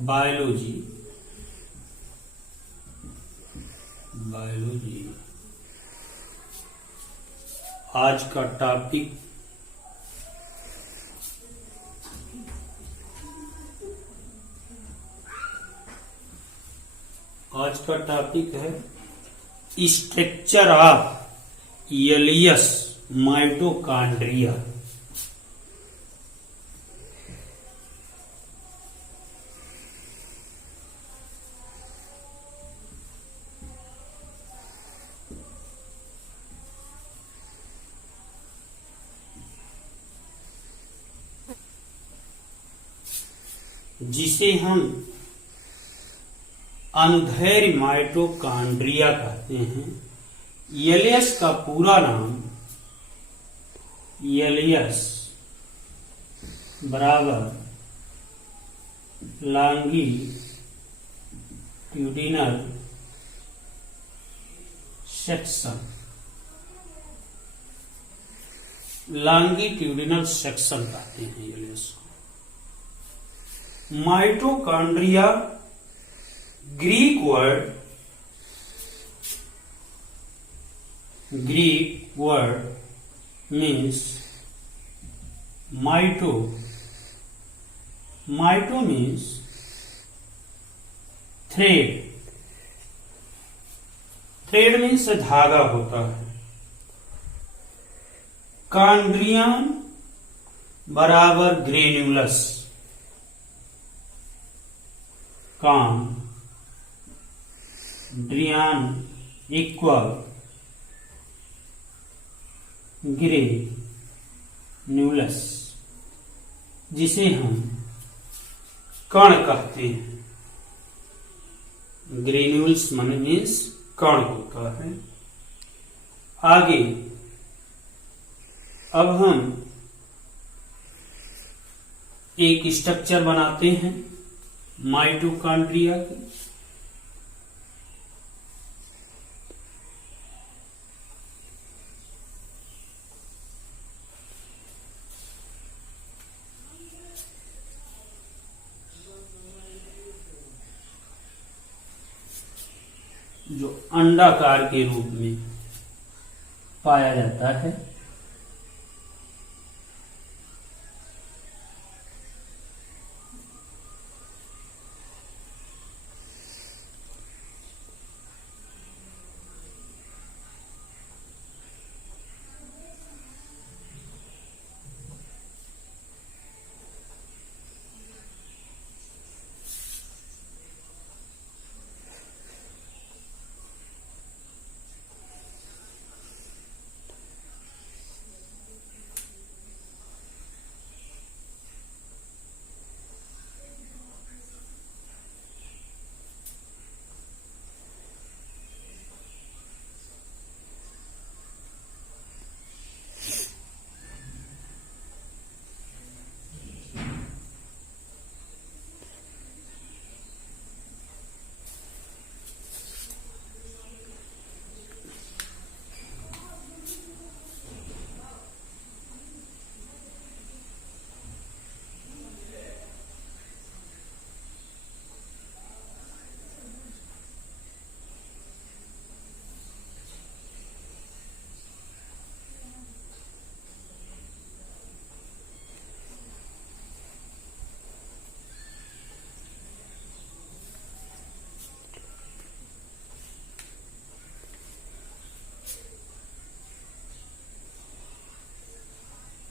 Biology आज का topic है स्ट्रक्चर ऑफ एलियस माइटोकॉन्ड्रिया। जिसे हम अनुदैर्घ्य माइटोकॉन्ड्रिया कहते हैं। एलियस का पूरा नाम एलियस बराबर लॉन्गिट्यूडिनल सेक्शन कहते हैं एलियस को। Mitochondria Greek word means माइटो means thread means धागा होता है। कॉन्ड्रियन बराबर ग्रेन्युलस, कॉन्ड्रियन इक्वल ग्रेन्युलस, जिसे हम कण कहते हैं। ग्रेन्यूल्स मीन्स कण होता है। आगे अब हम एक स्ट्रक्चर बनाते हैं माइटोकॉन्ड्रिया की। जो अंडाकार के रूप में पाया जाता है।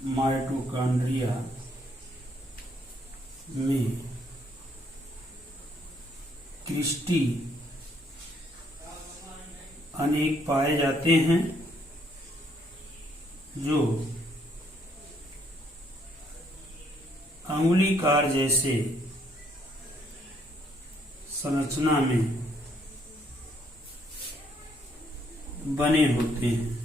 माइटोकॉन्ड्रिया में क्रिस्टी अनेक पाए जाते हैं जो अंगुलीकार जैसे संरचना में बने होते हैं।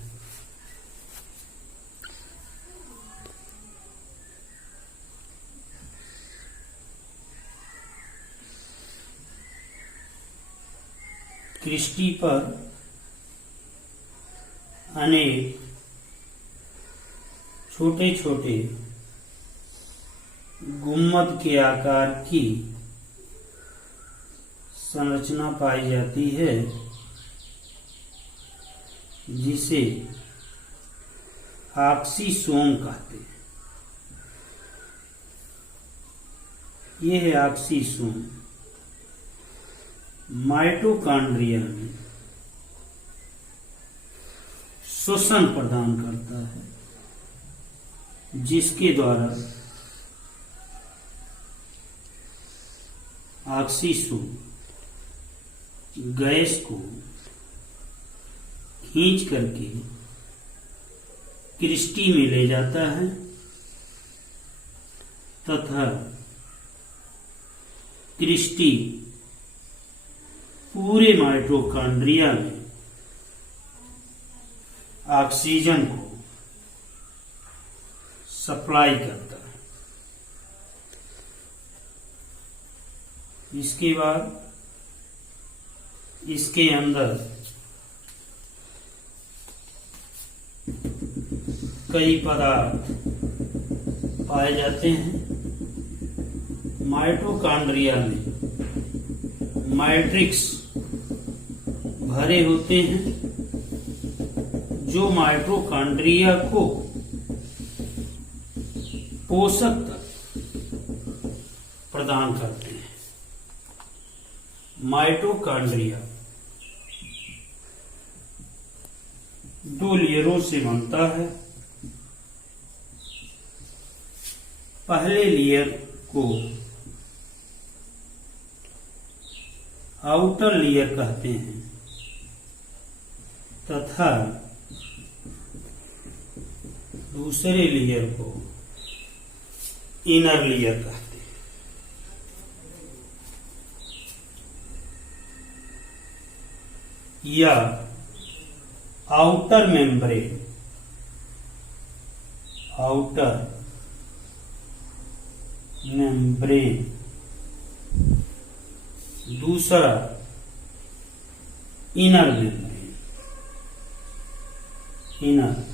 क्रिस्टी पर अनेक छोटे छोटे गुम्मद के आकार की संरचना पाई जाती है जिसे ऑक्सीसोम कहते हैं। यह है ऑक्सीसोम। माइटोकॉन्ड्रिया में श्वसन प्रदान करता है, जिसके द्वारा ऑक्सीसोम गैस को खींच करके क्रिस्टी में ले जाता है तथा क्रिस्टी पूरे माइटोकॉन्ड्रिया में ऑक्सीजन को सप्लाई करता है। इसके बाद इसके अंदर कई पदार्थ पाए जाते हैं। माइटोकॉन्ड्रिया में मैट्रिक्स भरे होते हैं जो माइटोकॉन्ड्रिया को पोषक तत्व प्रदान करते हैं। माइटोकॉन्ड्रिया दो लेयरों से बनता है। पहले लेयर को आउटर लेयर कहते हैं तथा दूसरे लेयर को इनर लेयर कहते हैं। या आउटर मेम्ब्रेन, आउटर मेम्ब्रेन, दूसरा इनर मेम्ब्रेन, इनर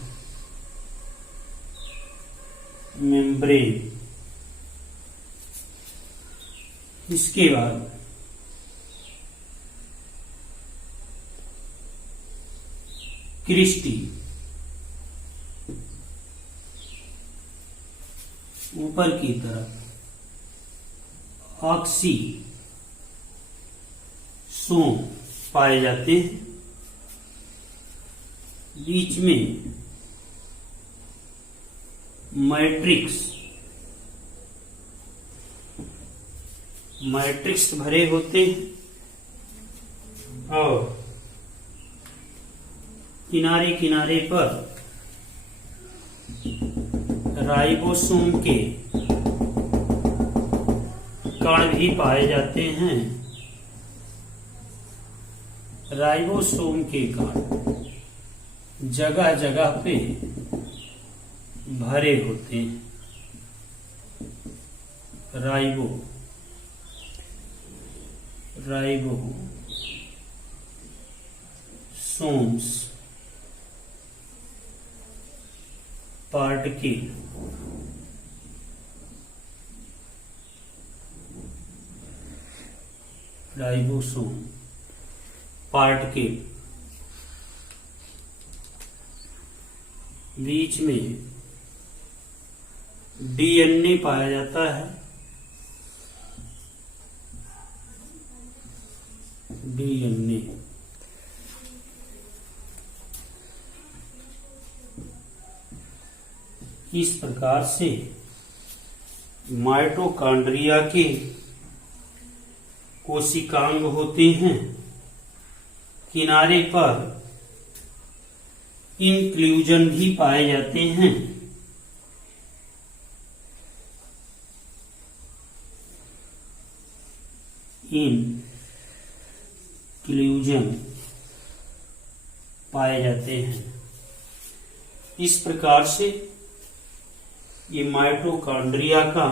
मेम्ब्रेन। इसके बाद क्रिस्टी ऊपर की तरफ ऑक्सीसोम पाए जाते हैं। बीच में मैट्रिक्स भरे होते हैं और किनारे किनारे पर राइबोसोम के कण भी पाए जाते हैं। राइबोसोम के कण जगह जगह पे भरे होते हैं। राइबोसोम्स पार्टिकल राइबोसोम पार्टिकल बीच में डीएनए पाया जाता है। डीएनए इस प्रकार से माइटोकॉन्ड्रिया के कोशिकांग होते हैं। किनारे पर इंक्लूजन भी पाए जाते हैं। इंक्लूजन पाए जाते हैं। इस प्रकार से ये माइटोकॉन्ड्रिया का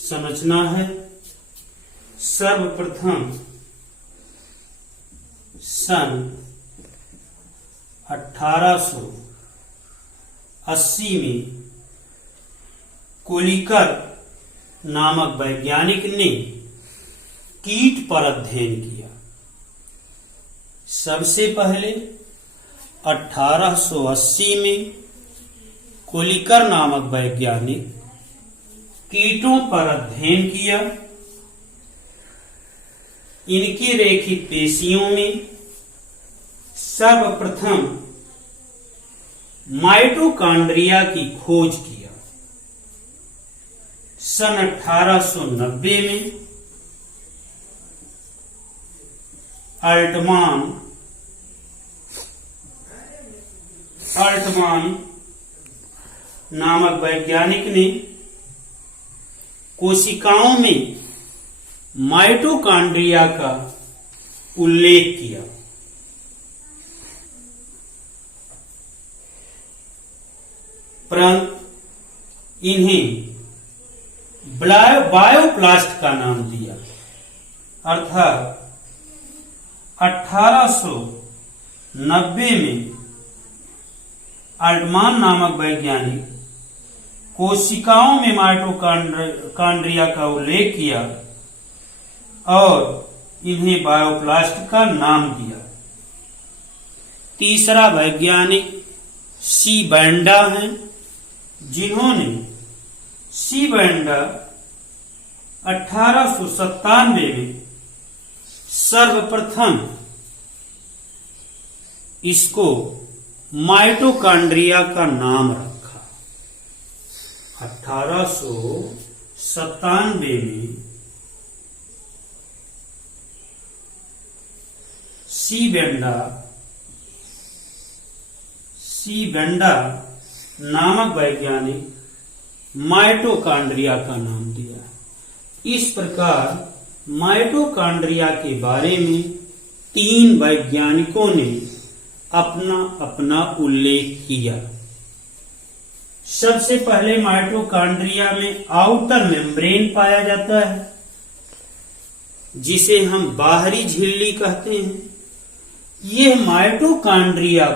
संरचना है। सर्वप्रथम सन 1880 में कोलिकर नामक वैज्ञानिक ने कीट पर अध्ययन किया। सबसे पहले 1880 में कोलिकर नामक वैज्ञानिक कीटों पर अध्ययन किया। इनकी रेखित पेशियों में सर्वप्रथम माइटोकॉन्ड्रिया की खोज किया। सन 1890 में अल्टमान नामक वैज्ञानिक ने कोशिकाओं में माइटोकॉन्ड्रिया का उल्लेख किया। परंतु इन्हें बायोप्लास्ट का नाम दिया, अर्थात 1890 में अल्टमान नामक वैज्ञानिक कोशिकाओं में माइटोकॉन्ड्रिया का उल्लेख किया और इन्हें बायोप्लास्ट का नाम दिया। तीसरा वैज्ञानिक सी बैंडा हैं, जिन्होंने सी बैंडा 1897 में सर्वप्रथम इसको माइटोकॉन्ड्रिया का नाम रखा। 1897 में सी बैंडा नामक वैज्ञानिक माइटोकॉन्ड्रिया का नाम दिया। इस प्रकार माइटोकॉन्ड्रिया के बारे में 3 वैज्ञानिकों ने अपना अपना उल्लेख किया। सबसे पहले माइटोकॉन्ड्रिया में आउटर मेम्ब्रेन पाया जाता है, जिसे हम बाहरी झिल्ली कहते हैं। यह माइटोकॉन्ड्रिया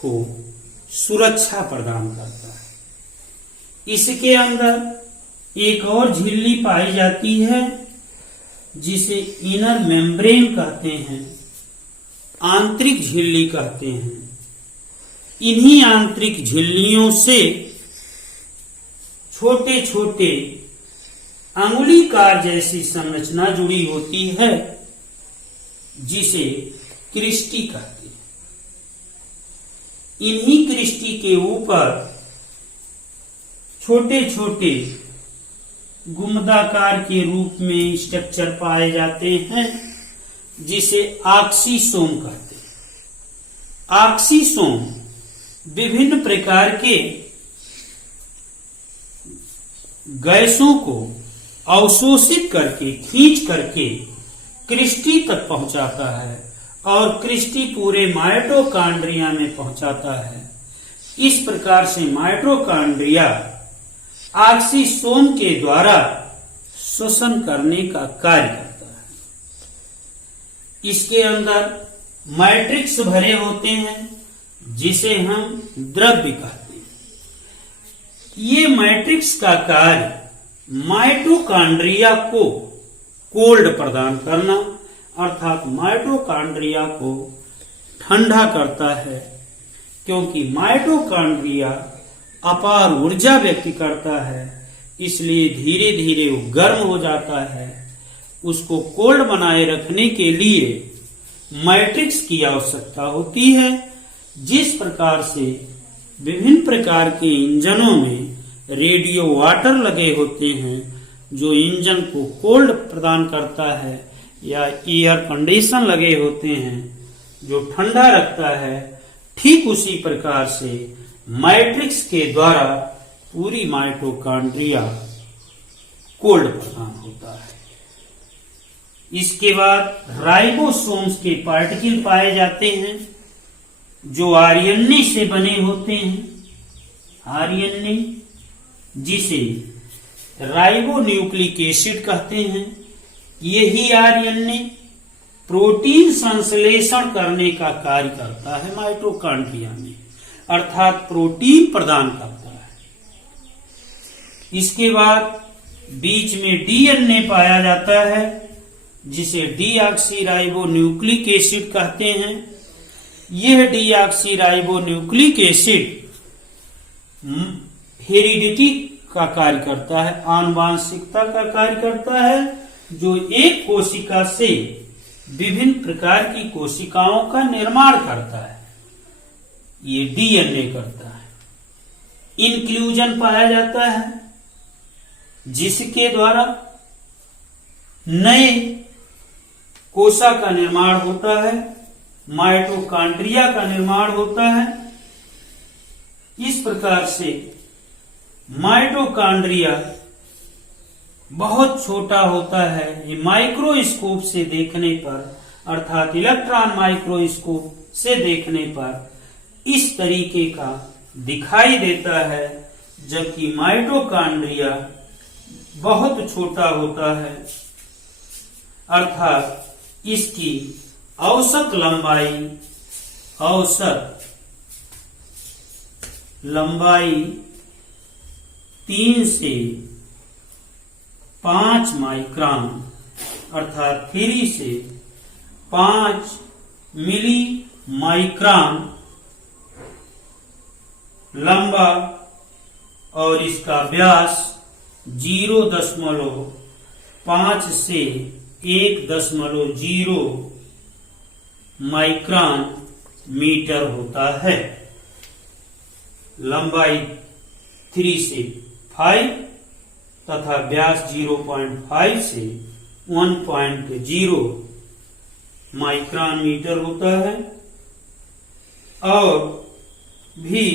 को सुरक्षा प्रदान करता है। इसके अंदर एक और झिल्ली पाई जाती है, जिसे इनर मेम्ब्रेन कहते हैं, आंतरिक झिल्ली कहते हैं। इन्हीं आंतरिक झिल्लियों से छोटे छोटे अंगुलीकार जैसी संरचना जुड़ी होती है, जिसे क्रिस्टी कहते हैं। इन्हीं क्रिस्टी के ऊपर छोटे छोटे गुम्बदाकार के रूप में स्ट्रक्चर पाए जाते हैं, जिसे ऑक्सीसोम कहते हैं। ऑक्सीसोम विभिन्न प्रकार के गैसों को अवशोषित करके खींच करके क्रिस्टी तक पहुंचाता है और क्रिस्टी पूरे माइटोकॉन्ड्रिया में पहुंचाता है। इस प्रकार से माइटोकॉन्ड्रिया ऑक्सीसोम के द्वारा श्वसन करने का कार्य करता है। इसके अंदर मैट्रिक्स भरे होते हैं, जिसे हम द्रव्य कहते हैं। ये मैट्रिक्स का कार्य माइटोकॉन्ड्रिया को कोल्ड प्रदान करना, अर्थात माइटोकॉन्ड्रिया को ठंडा करता है, क्योंकि माइटोकॉन्ड्रिया अपार ऊर्जा व्यक्त करता है, इसलिए धीरे धीरे वो गर्म हो जाता है। उसको कोल्ड बनाए रखने के लिए मैट्रिक्स की आवश्यकता होती है। जिस प्रकार से विभिन्न प्रकार के इंजनों में रेडियो वाटर लगे होते हैं, जो इंजन को कोल्ड प्रदान करता है, या एयर कंडीशन लगे होते हैं जो ठंडा रखता है, ठीक उसी प्रकार से मैट्रिक्स के द्वारा पूरी माइटोकॉन्ड्रिया कोल्ड प्रदान होता है। इसके बाद राइबोसोम्स के पार्टिकल पाए जाते हैं, जो आरएनए से बने होते हैं। आरएनए, जिसे राइबोन्यूक्लिक एसिड कहते हैं। यही आरएनए प्रोटीन संश्लेषण करने का कार्य करता है माइटोकॉन्ड्रिया में, अर्थात प्रोटीन प्रदान करता है। इसके बाद बीच में डीएनए पाया जाता है जिसे डीऑक्सीराइबोन्यूक्लिक एसिड कहते हैं। यह डीऑक्सीराइबोन्यूक्लिक एसिड हेरिडिटी का कार्य करता है, आनुवांशिकता का कार्य करता है, जो एक कोशिका से विभिन्न प्रकार की कोशिकाओं का निर्माण करता है। ये डीएनए करता है। इंक्लूजन पाया जाता है जिसके द्वारा नए कोशा का निर्माण होता है, माइटोकॉन्ड्रिया का निर्माण होता है। इस प्रकार से माइटोकॉन्ड्रिया बहुत छोटा होता है। ये माइक्रोस्कोप से देखने पर, अर्थात इलेक्ट्रॉन माइक्रोस्कोप से देखने पर इस तरीके का दिखाई देता है, जबकि माइटोकॉन्ड्रिया बहुत छोटा होता है, अर्थात इसकी औसत लंबाई 3 से 5 माइक्रोन, अर्थात 3 से 5 मिली माइक्रोन लंबा, और इसका व्यास 0.5 से 1.0 माइक्रोन मीटर होता है। लंबाई 3 से 5 तथा व्यास 0.5 से 1.0 माइक्रोन मीटर होता है। और भी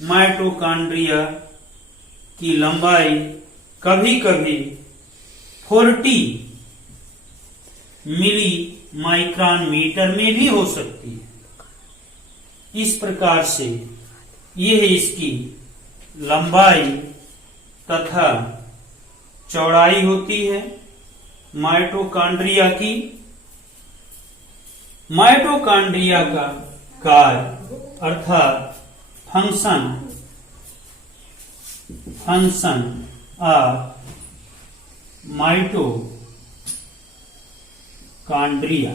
माइटोकॉन्ड्रिया की लंबाई कभी कभी 40 मिली माइक्रोन मीटर में भी हो सकती है। इस प्रकार से यह इसकी लंबाई तथा चौड़ाई होती है माइटोकॉन्ड्रिया की। माइटोकॉन्ड्रिया का कार्य अर्थात फंक्शन ऑफ माइटोकॉन्ड्रिया।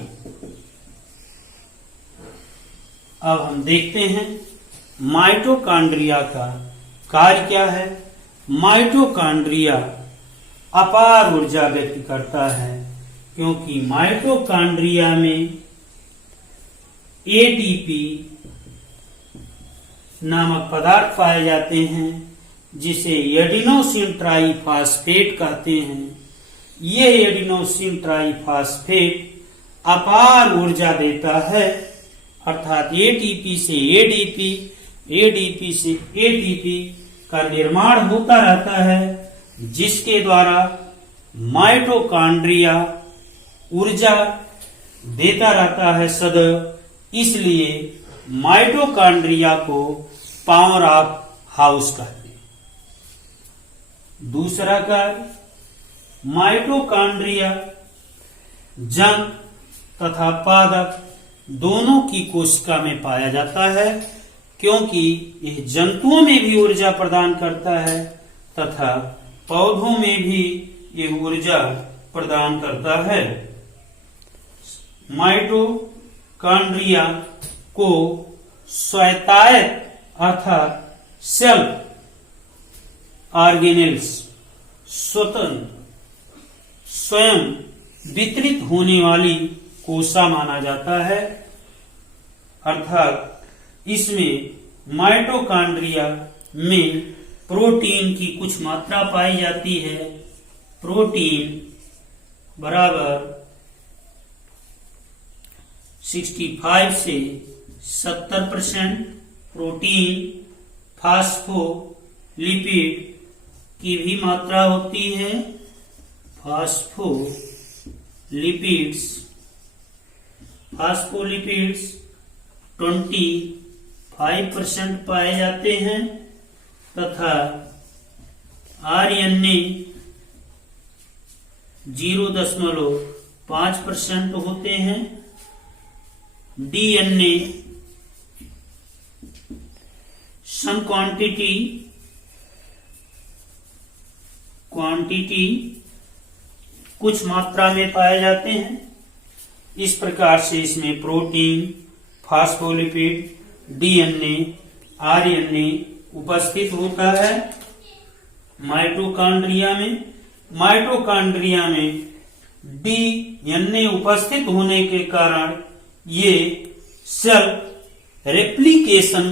अब हम देखते हैं माइटोकॉन्ड्रिया का कार्य क्या है। माइटोकॉन्ड्रिया अपार ऊर्जा व्यक्त करता है, क्योंकि माइटोकॉन्ड्रिया में एटीपी नामक पदार्थ पाए जाते हैं, जिसे एडिनोसिन ट्राइफॉस्फेट कहते हैं। यह एडिनोसिन ट्राइफॉस्फेट अपार ऊर्जा देता है, अर्थात एटीपी से एडीपी, एडीपी से एटीपी का निर्माण होता रहता है, जिसके द्वारा माइटोकॉन्ड्रिया ऊर्जा देता रहता है सदैव। इसलिए माइटोकॉन्ड्रिया को पावर ऑफ हाउस कहते हैं। दूसरा कार्य, माइटोकॉन्ड्रिया जंक तथा पादप दोनों की कोशिका में पाया जाता है, क्योंकि यह जंतुओं में भी ऊर्जा प्रदान करता है तथा पौधों में भी यह ऊर्जा प्रदान करता है। माइटोकॉन्ड्रिया को स्वायत्त अर्थात सेल्फ ऑर्गेनेल्स स्वयं वितरित होने वाली कोशिका माना जाता है, अर्थात इसमें माइटोकॉन्ड्रिया में प्रोटीन की कुछ मात्रा पाई जाती है। प्रोटीन बराबर 65 से 70% प्रोटीन, फास्फोलिपिड की भी मात्रा होती है। फास्फोलिपिड्स 25% पाए जाते हैं तथा आरएनए 0.5% होते हैं। डीएनए सम क्वांटिटी क्वांटिटी कुछ मात्रा में पाए जाते हैं। इस प्रकार से इसमें प्रोटीन, फास्फोलिपिड, डीएनए, आरएनए उपस्थित होता है माइटोकॉन्ड्रिया में। माइटोकॉन्ड्रिया में डीएनए उपस्थित होने के कारण ये सेल रेप्लिकेशन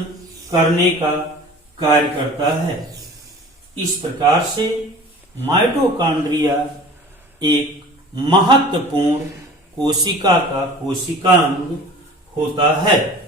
करने का कार्य करता है। इस प्रकार से माइटोकॉन्ड्रिया एक महत्वपूर्ण कोशिका का कोशिकांग होता है।